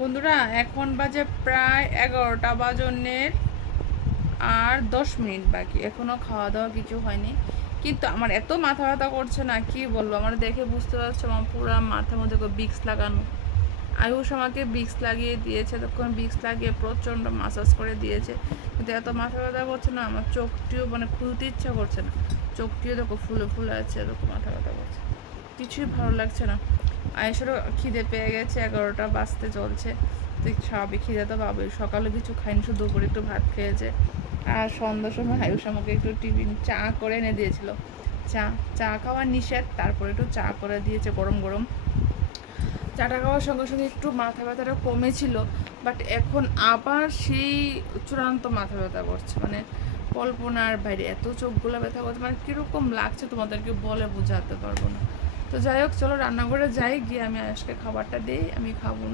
বন্ধুরা এখন বাজে প্রায় 11টা বাজনের আর 10 মিনিট বাকি, এখনো খাওয়া দাওয়া কিছু হয়নি। কিন্তু আমার এত মাথা ব্যথা করছে না, কি বলবো, আমার দেখে বুঝতে পারছো আমার পুরো মাথার মধ্যে বিক্স লাগানো। আয়ুষ আমাকে বিক্স লাগিয়ে দিয়েছে, তখন বিক্স লাগিয়ে প্রচণ্ড মাসাজ করে দিয়েছে, কিন্তু এত মাথা ব্যথা করছে না, আমার চোখটিও মানে খুলতে ইচ্ছা করছে না। চোখটিও দেখো ফুলে ফুলে আছে, এরকম মাথা ব্যথা করছে, কিছুই ভালো লাগছে না। আয়েশেরও খিদে পেয়ে গেছে, 11টা বাজতে চলছে, তো স্বাভাবিক খিদে তো পাবেই। সকালে কিছু খাইনি, শুধু দুপুরে একটু ভাত খেয়েছে। আর সন্ধ্যার সময় আয়ুষ আমাকে একটু টিফিন চা করে এনে দিয়েছিল। চা চা খাওয়া নিষেধ, তারপরে একটু চা করে দিয়েছে গরম গরম। চাটা খাওয়ার সঙ্গে সঙ্গে একটু মাথা ব্যথাটা কমেছিল, বাট এখন আবার সেই চূড়ান্ত মাথা ব্যথা করছে, মানে কল্পনার বাইরে। এত চোখগুলো ব্যথা করছে, মানে কীরকম লাগছে তোমাদেরকে বলে বোঝাতে পারবো না। তো যাই হোক, চলো রান্নাঘরে যাই, গিয়ে আমি আজকে খাবারটা দিই, আমি খাবো না।